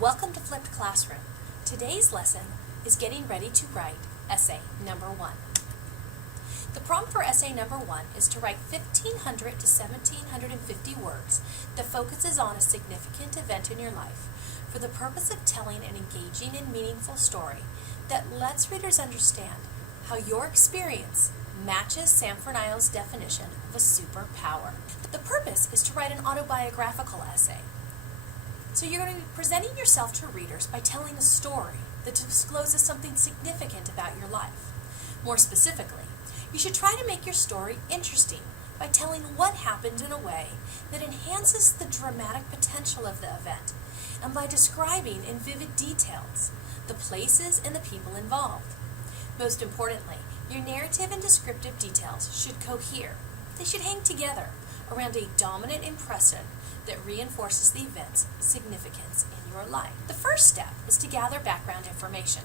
Welcome to Flipped Classroom. Today's lesson is getting ready to write essay number 1. The prompt for essay number 1 is to write 1,500 to 1,750 words that focuses on a significant event in your life for the purpose of telling an engaging and meaningful story that lets readers understand how your experience matches Sam Fornio's definition of a superpower. The purpose is to write an autobiographical essay. So you're going to be presenting yourself to readers by telling a story that discloses something significant about your life. More specifically, you should try to make your story interesting by telling what happened in a way that enhances the dramatic potential of the event, and by describing in vivid details the places and the people involved. Most importantly, your narrative and descriptive details should cohere. They should hang together around a dominant impression that reinforces the event's significance in your life. The first step is to gather background information.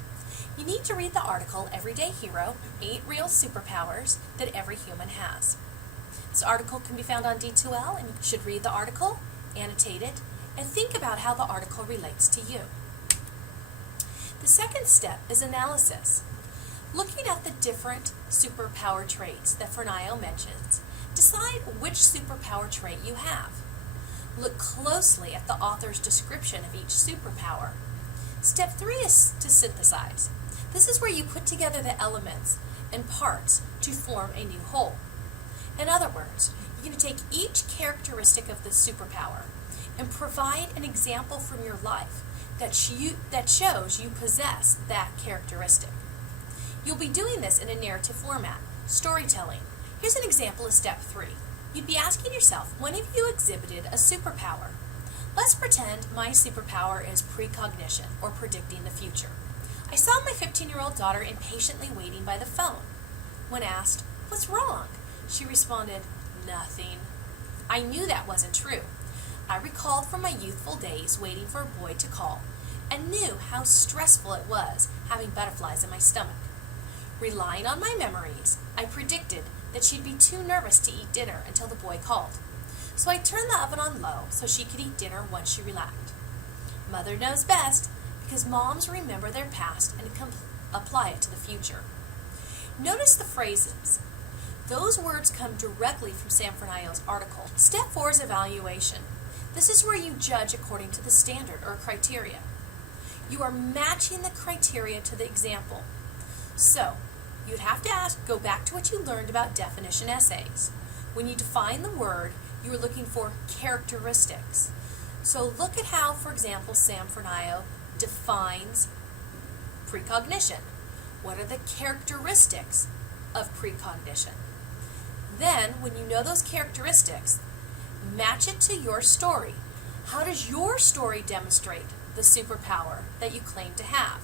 You need to read the article Everyday Hero, 8 Real Superpowers That Every Human Has. This article can be found on D2L, and you should read the article, annotate it, and think about how the article relates to you. The second step is analysis. Looking at the different superpower traits that Fornio mentions, decide which superpower trait you have. Look closely at the author's description of each superpower. Step 3 is to synthesize. This is where you put together the elements and parts to form a new whole. In other words, you're going to take each characteristic of the superpower and provide an example from your life that shows you possess that characteristic. You'll be doing this in a narrative format, storytelling. Here's an example of step 3. You'd be asking yourself, when have you exhibited a superpower? Let's pretend my superpower is precognition, or predicting the future. I saw my 15-year-old daughter impatiently waiting by the phone. When asked, "What's wrong?" she responded, "Nothing." I knew that wasn't true. I recalled from my youthful days waiting for a boy to call, and knew how stressful it was having butterflies in my stomach. Relying on my memories, I predicted that she'd be too nervous to eat dinner until the boy called. So I turned the oven on low so she could eat dinner once she relaxed. Mother knows best, because moms remember their past and can apply it to the future. Notice the phrases. Those words come directly from Sam Fornio's article. Step 4 is evaluation. This is where you judge according to the standard or criteria. You are matching the criteria to the example. So, you'd have to go back to what you learned about definition essays. When you define the word, you are looking for characteristics. So look at how, for example, Sam Fornio defines precognition. What are the characteristics of precognition? Then, when you know those characteristics, match it to your story. How does your story demonstrate the superpower that you claim to have?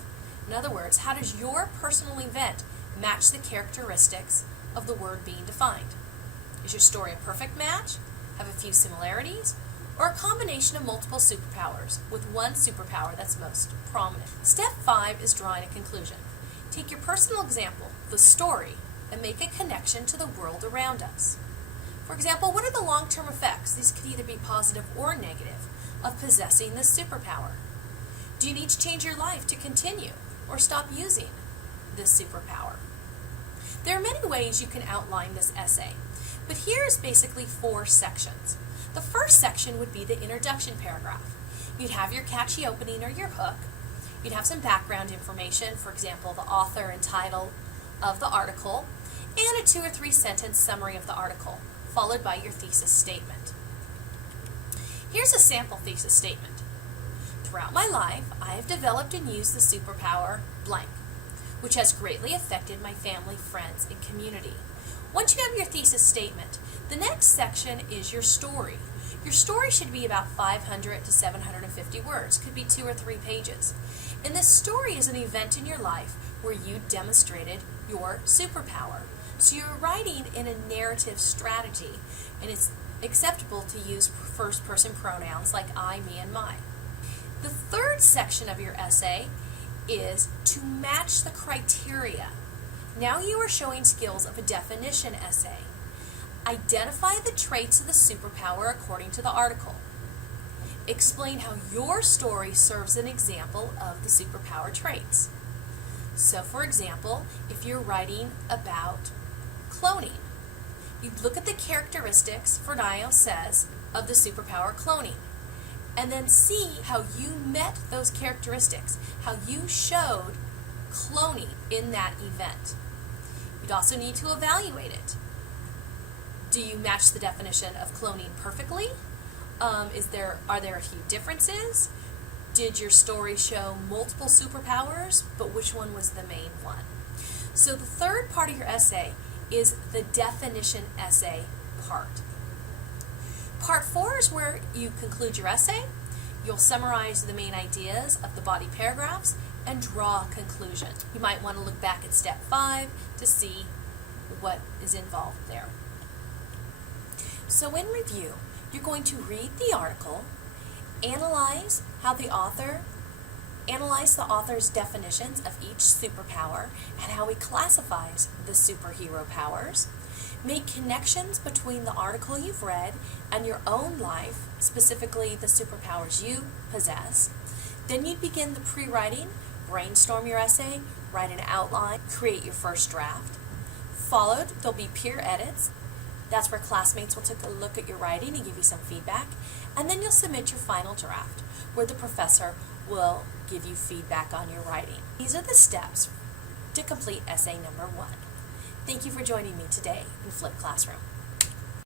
In other words, how does your personal event match the characteristics of the word being defined? Is your story a perfect match, have a few similarities, or a combination of multiple superpowers with one superpower that's most prominent? Step 5 is drawing a conclusion. Take your personal example, the story, and make a connection to the world around us. For example, what are the long-term effects, these could either be positive or negative, of possessing this superpower? Do you need to change your life to continue or stop using this superpower? There are many ways you can outline this essay, but here's basically 4 sections. The first section would be the introduction paragraph. You'd have your catchy opening or your hook. You'd have some background information, for example, the author and title of the article, and a 2 or 3 sentence summary of the article, followed by your thesis statement. Here's a sample thesis statement. Throughout my life, I have developed and used the superpower blank, which has greatly affected my family, friends, and community. Once you have your thesis statement, the next section is your story. Your story should be about 500 to 750 words, could be 2 or 3 pages. And this story is an event in your life where you demonstrated your superpower. So you're writing in a narrative strategy, and it's acceptable to use first-person pronouns like I, me, and my. The third section of your essay is to match the criteria. Now you are showing skills of a definition essay. Identify the traits of the superpower according to the article. explain how your story serves an example of the superpower traits. So for example, if you're writing about cloning, you look at the characteristics, Fornio says, of the superpower cloning, and then see how you met those characteristics, how you showed cloning in that event. You'd also need to evaluate it. Do you match the definition of cloning perfectly? Are there a few differences? Did your story show multiple superpowers, but which one was the main one? So the third part of your essay is the definition essay part. Part 4 is where you conclude your essay. You'll summarize the main ideas of the body paragraphs and draw a conclusion. You might want to look back at step 5 to see what is involved there. So in review, you're going to read the article, analyze the author's definitions of each superpower and how he classifies the superhero powers, make connections between the article you've read and your own life, specifically the superpowers you possess. Then you'd begin the pre-writing, brainstorm your essay, write an outline, create your first draft. Followed, there'll be peer edits. That's where classmates will take a look at your writing and give you some feedback. And then you'll submit your final draft, where the professor will give you feedback on your writing. These are the steps to complete essay number 1. Thank you for joining me today in Flip Classroom.